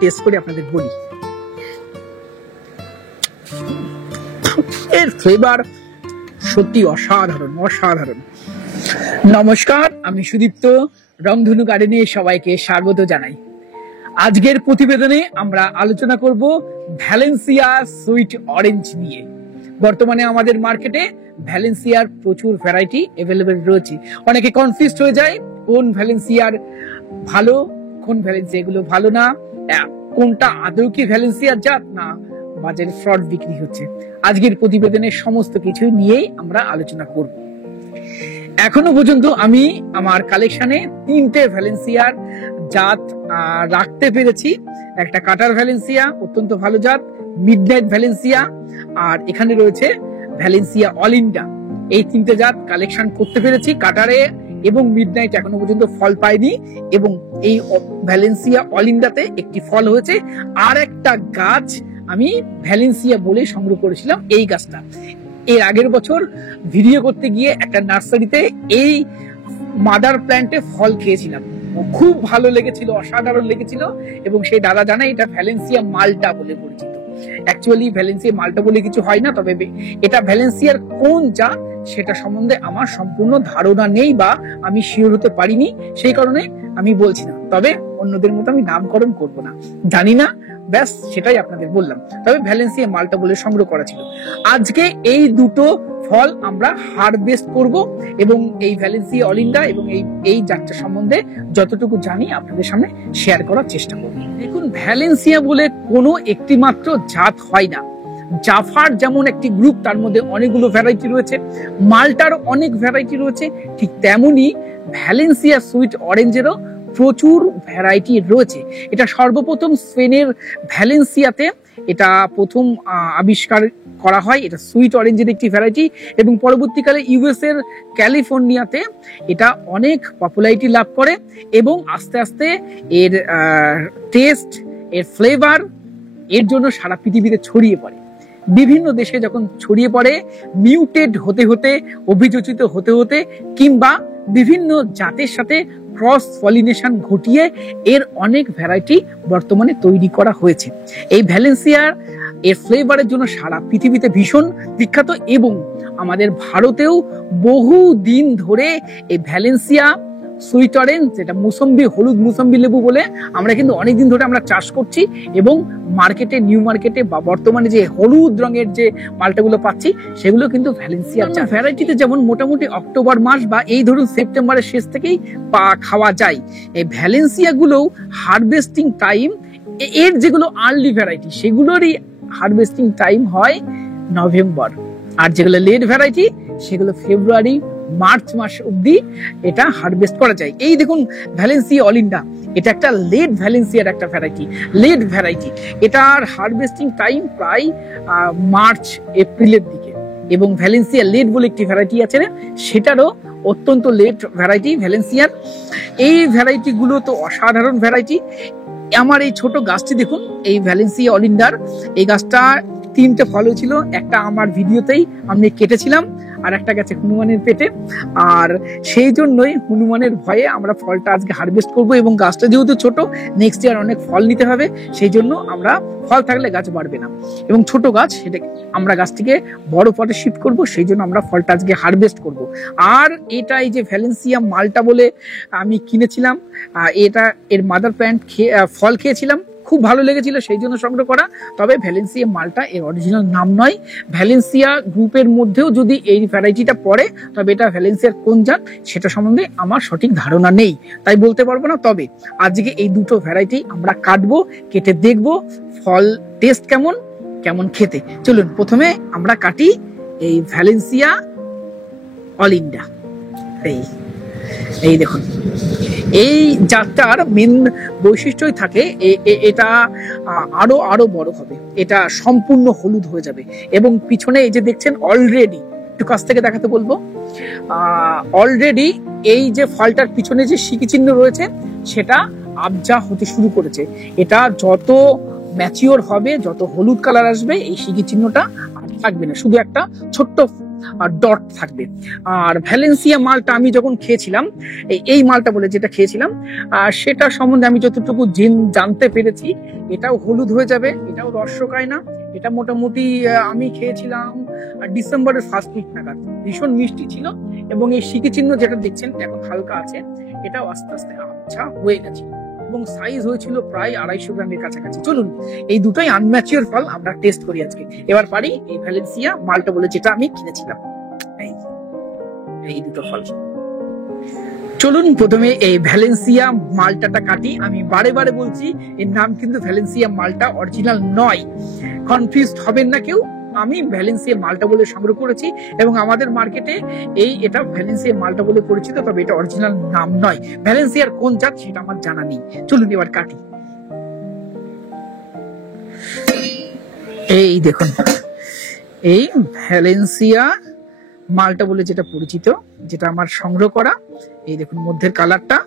Test করে আপনাদের বলি। এর ফ্লেভার সত্যি অসাধারণ অসাধারণ। নমস্কার, আমি সুদীপ্ত, রংধনু গার্ডেনে সবাইকে স্বাগত জানাই। আজকের প্রতিবেদনে আমরা আলোচনা করব ভ্যালেন্সিয়া সুইট অরেঞ্জ নিয়ে। বর্তমানে আমাদের মার্কেটে ভ্যালেন্সিয়ার প্রচুর ভ্যারাইটি অ্যাভেলেবেল রয়েছে। অনেকে কনফিউজড হয়ে যায় কোন ভ্যালেন্সিয়ার ভালো, কোন ভ্যালেন্সিয়া গুলো ভালো না, কোনটা আদৌ কি ভ্যালেন্সিয়ার জাত না বাজারে ফ্রড বিক্রি হচ্ছে। আজকের প্রতিবেদনের সমস্ত কিছু নিয়েই আমরা আলোচনা করব। এখনো পর্যন্ত আমি আমার কালেকশনে 3টে ভ্যালেন্সিয়ার জাত রাখতে পেরেছি। একটা কাটার ভ্যালেন্সিয়া, অত্যন্ত ভালো জাত, মিডনাইট ভ্যালেন্সিয়া, আর এখানে রয়েছে ভ্যালেন্সিয়া অলিন্ডা। এই 3টে জাত কালেকশন করতে পেরেছি। কাটারে এবং মিডনাইট এখনো পর্যন্ত ফল পাইনি, এবং এই ভ্যালেন্সিয়া অলিন্ডাতে একটি ফল হয়েছে। আর একটা গাছ আমি ভ্যালেন্সিয়া বলে সংগ্রহ করেছিলাম, এই গাছটা। এর আগের বছর ভিডিও করতে গিয়ে একটা নার্সারিতে এই মাদার প্ল্যান্টে ফল খেয়েছিলাম, খুব ভালো লেগেছিল, অসাধারণ লেগেছিল। এবং সেই দাদা জানে এটা ভ্যালেন্সিয়া মাল্টা বলে পরিচিত। অ্যাকচুয়ালি ভ্যালেন্সিয়া মাল্টা বলে কিছু হয় না, তবে এটা ভ্যালেন্সিয়ার কোন জাত সেটা সম্বন্ধে আমার সম্পূর্ণ ধারণা নেই, বা আমি শিওর হতে পারিনি, সেই কারণে আমি বলছি না। তবে অন্যদের মতো আমি নামকরণ করব না, জানি না, ব্যাস সেটাই আপনাদের বললাম। তবে ভ্যালেন্সিয়া মাল্টা বলে সংগ্রহ করা ছিল। আজকে এই দুটো ফল আমরা হারভেস্ট করব, এবং এই ভ্যালেন্সিয়া অলিন্ডা এবং এই জাতটা সম্বন্ধে যতটুকু জানি আপনাদের সামনে শেয়ার করার চেষ্টা করব। দেখুন, ভ্যালেন্সিয়া বলে কোনো একটি মাত্র জাত হয় না। জাফার যেমন একটি গ্রুপ, তার মধ্যে অনেকগুলো ভ্যারাইটি রয়েছে, মাল্টার অনেক ভ্যারাইটি রয়েছে, ঠিক তেমনি ভ্যালেন্সিয়া সুইট অরেঞ্জেরও প্রচুর ভ্যারাইটি রয়েছে। এটা সর্বপ্রথম স্পেনের ভ্যালেন্সিয়াতে এটা প্রথম আবিষ্কার করা হয়। এটা সুইট অরেঞ্জের একটি ভ্যারাইটি, এবং পরবর্তীকালে ইউএস এর ক্যালিফোর্নিয়াতে এটা অনেক পপুলারিটি লাভ করে, এবং আস্তে আস্তে এর টেস্ট, এর ফ্লেভার এর জন্য সারা পৃথিবীতে ছড়িয়ে পড়ে। বিভিন্ন দেশে যখন ছড়িয়ে পড়ে, মিউটেড হতে হতে, অভিযোজিত হতে হতে, কিংবা বিভিন্ন জাতের সাথে ক্রস পলিনেশন ঘটিয়ে এর অনেক ভ্যারাইটি বর্তমানে তৈরি করা হয়েছে। এই ভ্যালেন্সিয়ার এর ফ্লেভারের জন্য সারা পৃথিবীতে ভীষণ বিখ্যাত, এবং আমাদের ভারতেও বহু দিন ধরে এই ভ্যালেন্সিয়া সুইট অরেঞ্জ, যেটা মুসম্বি, হলুদ মুসম্বি লেবু বলে, আমরা কিন্তু অনেকদিন ধরে আমরা চাষ করছি, এবং মার্কেটে, নিউ মার্কেটে বা বর্তমানে যে হলুদ রঙের যে মালটাগুলো পাচ্ছি সেগুলো কিন্তু ভ্যালেন্সিয়ার ভ্যারাইটিতে। যেমন মোটামুটি অক্টোবর মাস বা এই ধরুন সেপ্টেম্বরের শেষ থেকেই খাওয়া যায়। এই ভ্যালেন্সিয়া গুলো হারভেস্টিং টাইম, এর যেগুলো আর্লি ভ্যারাইটি সেগুলোরই হারভেস্টিং টাইম হয় নভেম্বর, আর যেগুলো লেট ভ্যারাইটি সেগুলো ফেব্রুয়ারি, মার্চ মাস অব্দি এটা হারভেস্ট করা যায়। এই দেখুন ভ্যালেন্সিয়া অলিন্ডা, এটা একটা লেট ভ্যালেন্সিয়ার একটা ভ্যারাইটি, লেট ভ্যারাইটি। এটার হারভেস্টিং টাইম প্রায় মার্চ এপ্রিলের দিকে। এবং ভ্যালেন্সিয়া লেট বলে একটি ভ্যারাইটি আছে, সেটারও অত্যন্ত লেট ভ্যারাইটি ভ্যালেন্সিয়ার। এই ভ্যারাইটি গুলো তো অসাধারণ ভ্যারাইটি। আমার এই ছোট গাছটি দেখুন, এই ভ্যালেন্সিয়া অলিন্ডার এই গাছটা 3টে ফল হয়েছিল। একটা আমার ভিডিওতেই আমি কেটেছিলাম, আর একটা গেছে হনুমানের পেটে, আর সেই জন্যই হনুমানের ভয়ে আমরা ফলটা আজকে হারভেস্ট করব। এবং গাছটা যেহেতু ছোট, নেক্সট ইয়ার অনেক ফল নিতে হবে, সেই জন্য আমরা, ফল থাকলে গাছ বাড়বে না, এবং ছোট গাছ, সেটা আমরা গাছটিকে বড় পটে শিফট করব, সেই জন্য আমরা ফলটা আজকে হারভেস্ট করব। আর এটা এই যে ভ্যালেন্সিয়া মাল্টা বলে আমি কিনেছিলাম, এটা এর মাদার প্ল্যান্ট ফল খেয়েছিলাম, খুব ভালো লেগেছিল, সেই জন্য সংগ্রহ করা। তবে ভ্যালেন্সিয়া মাল্টা এর অরিজিনাল নাম নয়। ভ্যালেন্সিয়া গ্রুপের মধ্যেও যদি এই ভ্যারাইটিটা পড়ে, তবে এটা ভ্যালেন্সিয়ার কোন জাত সেটা সম্বন্ধে আমার সঠিক ধারণা নেই, তাই বলতে পারবো না। তবে আজকে এই দুটো ভ্যারাইটি আমরা কাটবো, কেটে দেখবো ফল টেস্ট কেমন, কেমন খেতে। চলুন প্রথমে আমরা কাটি এই ভ্যালেন্সিয়া অলিন্ডা। এই দেখুন, এই জাতটার মেন বৈশিষ্ট্যই থাকে এটা আরো বড় হবে, এটা সম্পূর্ণ হলুদ হয়ে যাবে। এবং পিছনে এই যে দেখছেন অলরেডি, একটু কাছ থেকে দেখাতে বলবো, অলরেডি এই যে ফলটার পিছনে যে সিকি চিহ্ন রয়েছে সেটা আবজা হতে শুরু করেছে। এটা যত ম্যাচিওর হবে, যত হলুদ কালার আসবে, এই সিকি চিহ্নটা থাকবে না, শুধু একটা ছোট্ট ডট থাকবে। আর ভ্যালেন্সিয়া মালটা আমি যখন খেয়েছিলাম, এই মালটা বলে যেটা খেয়েছিলাম, সেটা সম্বন্ধে আমি যতটুকু জানতে পেরেছি, এটাও হলুদ হয়ে যাবে, এটাও রস শোকায় না। এটা মোটামুটি আমি খেয়েছিলাম ডিসেম্বরের ফার্স্ট উইক নাগাদ। ভীষণ মিষ্টি ছিল, এবং এই শিখি চিহ্ন যেটা দেখছেন এখন হালকা আছে, এটাও আস্তে আস্তে আচ্ছা হয়ে গেছে, এবং সাইজ হয়েছিল প্রায় 250 গ্রামের কাছাকাছি। চলুন এই দুটোই আনম্যাচিওর ফল আমরা টেস্ট করি আজকে। এবার পারি এই ভ্যালেন্সিয়া মালটা বলে যেটা আমি কিনেছিলাম, এই দুটো ফল। চলুন প্রথমে এই ভ্যালেন্সিয়া মালটাটা কাটি। আমি বারে বারে বলছি এর নাম কিন্তু ভ্যালেন্সিয়া মালটা, অরিজিনাল নয়, কনফিউজড হবেন না কেউ। আমি ভ্যালেন্সিয়া মালটা বলে সংগ্রহ করেছি, এবং আমাদের মার্কেটে এটা ভ্যালেন্সিয়া মালটা বলে পরিচিত, তবে এটা অরিজিনাল নাম নয়। ভ্যালেন্সিয়ার কোন জাত সেটা আমার জানা নেই। চলুন এবার কাটি। এই দেখুন, এই ভ্যালেন্সিয়া মালটা বলে যেটা পরিচিত, যেটা আমার সংগ্রহ করা, এই দেখুন মধ্যের কালারটা,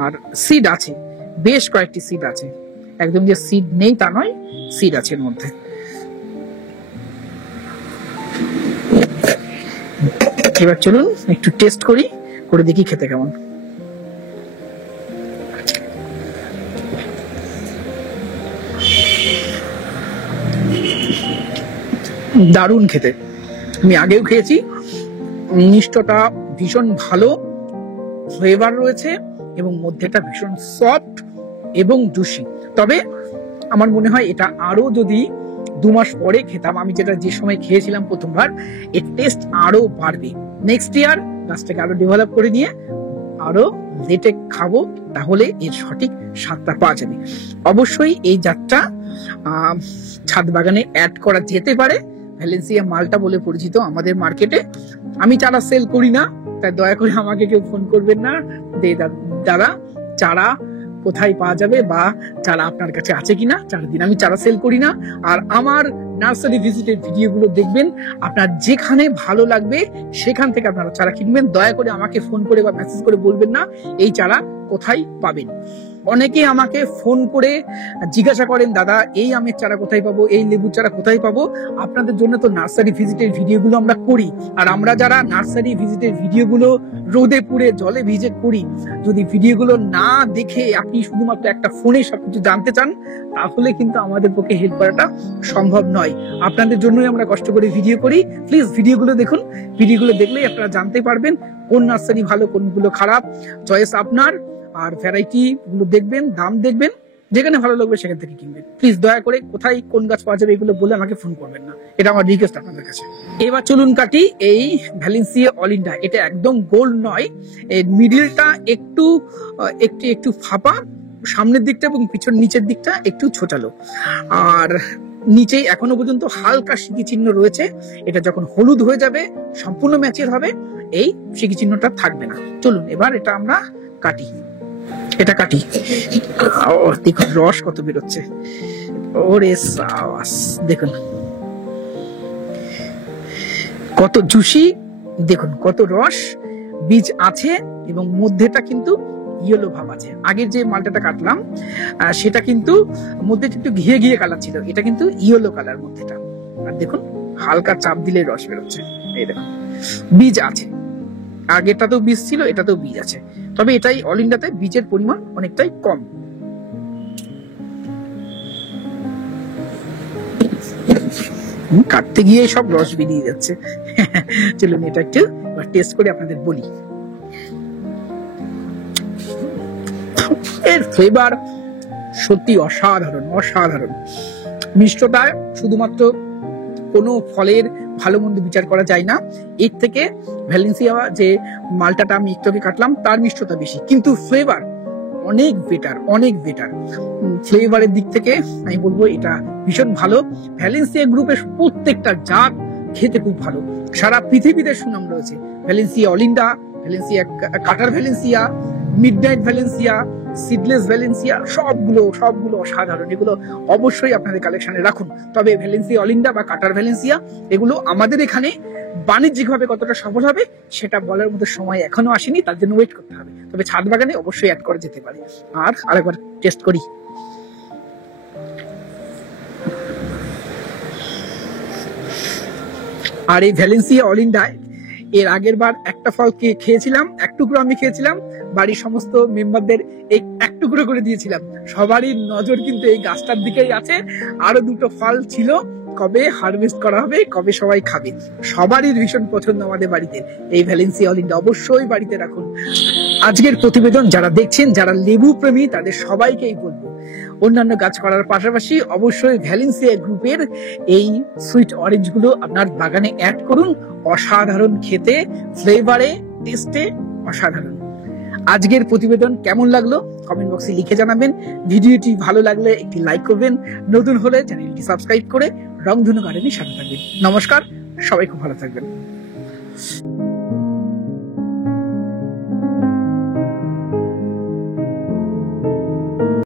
আর সিড আছে, বেশ কয়েকটি সিড আছে, একদম যে সিড নেই তা নয়, সিড আছে এর মধ্যে। এবার চলুন একটু টেস্ট করি, করে দেখি খেতে কেমন। দারুণ খেতে, আমি আগেও খেয়েছি। মিষ্টটা ভীষণ ভালো, ফ্লেভার রয়েছে, এবং মধ্যেটা ভীষণ সফট এবং জুসি। তবে আমার মনে হয় এটা আরো যদি 2 মাস পরে খেতাম, আমি যেটা যে সময় খেয়েছিলাম প্রথমবার, এর টেস্ট আরো বাড়বে। নেক্সট ইয়ার গাছটাকে আরো ডেভেলপ করে নিয়ে আরো লেটে খাবো, তাহলে এর সঠিক স্বাদটা পাওয়া যাবে। অবশ্যই এই জাতটা ছাদ বাগানে অ্যাড করা যেতে পারে। ভ্যালেন্সিয়া মালটা বলে পরিচিত আমাদের মার্কেটে। আমি চারা সেল করি না, তাই দয়া করে আমাকে কেউ ফোন করবেন না দাদা চারা কোথায় পাওয়া যাবে, বা চারা আপনার কাছে আছে কিনা। চারা দিন আমি চারা সেল করি না। আর আমার নার্সারি ভিজিটের ভিডিওগুলো দেখবেন, আপনার যেখানে ভালো লাগবে সেখান থেকে আপনারা চারা কিনবেন। দয়া করে আমাকে ফোন করে বা মেসেজ করে বলবেন না এই চারা কোথায় পাবেন। অনেকে আমাকে ফোন করে জিজ্ঞাসা করেন, দাদা এই আমের চারা কোথায় পাবো, এই লেবুর চারা কোথায় পাবো। আপনাদের জন্য তো নার্সারি ভিজিটের ভিডিওগুলো আমরা করি, আর আমরা যারা নার্সারি ভিজিটের ভিডিওগুলো রোদে পুড়ে জলে ভিজে করি, যদি ভিডিওগুলো না দেখে আপনি শুধুমাত্র একটা ফোনে সবকিছু জানতে চান, তাহলে কিন্তু আমাদের পক্ষে হেল্প করাটা সম্ভব নয়। আপনাদের জন্যই আমরা কষ্ট করে ভিডিও করি। প্লিজ ভিডিওগুলো দেখুন, ভিডিওগুলো দেখলেই আপনারা জানতে পারবেন কোন নার্সারি ভালো, কোনগুলো খারাপ। চয়েস আপনার, আর ভ্যারাইটি গুলো দেখবেন, দাম দেখবেন, যেখানে ভালো লাগবে সেখান থেকে কিনবেন। প্লিজ দয়া করে কোথায় কোন গাছ পাওয়া যাবে এগুলো বলে আমাকে ফোন করবেন না, এটা আমার রিকোয়েস্ট আপনাদের কাছে। এবার চলুন কাটি এই ভ্যালেন্সিয়া অলিন্ডা। এটা একদম গোল নয়, এর মিডিলটা একটু একটু একটু ফাঁপা, সামনের দিকটা এবং পিছন নিচের দিকটা একটু ছোটালো, আর নিচেই এখনো পর্যন্ত হালকা সিকি চিহ্ন রয়েছে। এটা যখন হলুদ হয়ে যাবে, সম্পূর্ণ ম্যাচিওর হবে, এই সিকি চিহ্নটা থাকবে না। চলুন এবার এটা আমরা কাটি। এটা কাটি। দেখুন রস কত বেরোচ্ছে, ওরে সাবাস, দেখুন কত জুসি, দেখুন কত রস, বীজ আছে, এবং মধ্যেটা কিন্তু ইয়েলো ভাব আছে। আগের যে মালটাটা কাটলাম সেটা কিন্তু মধ্যে একটু ঘিয়ে ঘিয়ে কালার ছিল, এটা কিন্তু ইয়েলো কালার মধ্যেটা। আর দেখুন হালকা চাপ দিলে রস বেরোচ্ছে, এই দেখুন বীজ আছে। আগেরটাতেও বীজ ছিল, এটাতেও বীজ আছে, তবে এটাই অল ইন্ডিয়াতে বীজের পরিমাণ অনেকটাই কম। কাটতে গিয়ে সব রস বেরিয়ে যাচ্ছে। চলুন এটা একটু টেস্ট করে আপনাদের বলি। এর ফ্লেভার সত্যি অসাধারণ, অসাধারণ। মিষ্টতা শুধুমাত্র কোনো ফলের ভালো মন্দ বিচার করা যায় না, এর থেকে ভ্যালেন্সিয়া যে মালটাটা আমি একটু আগে কাটলাম তার মিষ্টতা বেশি, কিন্তু ফ্লেভার অনেক বেটার, অনেক বেটার। ফ্লেভারের দিক থেকে আমি বলবো এটা ভীষণ ভালো। ভ্যালেন্সিয়া গ্রুপের প্রত্যেকটা জাত খেতে খুব ভালো, সারা পৃথিবীতে সুনাম রয়েছে। Valencia Olinda, Valencia Cutter Valencia, midnight Valencia, seedless Valencia, সবগুলো অসাধারণ। এগুলো অবশ্যই আপনাদের কালেকশনে রাখুন। তবে ভ্যালেন্সিয়া অলিন্ডা বা কাটার ভ্যালেন্সিয়া এগুলো আমাদের এখানে বাণিজ্যিকভাবে কতটা সফল হবে সেটা বলার মতো সময় এখনো আসেনি, তার জন্য ওয়েট করতে হবে। তবে ছাদ বাগানে অবশ্যই অ্যাড করা যেতে পারে। আর আরেকবার টেস্ট করি। আর এই ভ্যালেন্সিয়া অল ইন ডায়েট এর আগের বার একটা ফল খেয়েছিলাম, এক টুকরো আমি খেয়েছিলাম, বাড়ির সমস্ত মেম্বারদের এই এক টুকরো করে দিয়েছিলাম। সবারই নজর কিন্তু এই গাছটার দিকেই আছে। আরো দুটো ফল ছিল, কবে হারভেস্ট করা হবে, কবে সবাই খাবে। সবারই ভীষণ পছন্দ আমাদের বাড়িতে এই ভ্যালেন্সিয়া অল ইন ডায়েট, অবশ্যই বাড়িতে রাখুন। আজকের প্রতিবেদন যারা দেখছেন, যারা লেবু প্রেমী, তাদের সবাইকেই বলবো অন্যান্য গাছ করার পাশাপাশি অবশ্যই ভ্যালেন্সিয়া গ্রুপের এই সুইট অরেঞ্জ গুলো আপনার বাগানে অ্যাড করুন। অসাধারণ খেতে, ফ্লেভারে, টেস্টে অসাধারণ। আজকের প্রতিবেদন কেমন লাগলো কমেন্ট বক্সে লিখে জানাবেন। ভিডিওটি ভালো লাগলে একটি লাইক করবেন, নতুন হলে চ্যানেলটি সাবস্ক্রাইব করে রংধনু গার্ডেনের সাথে থাকবেন। নমস্কার, সবাই খুব ভালো থাকবেন।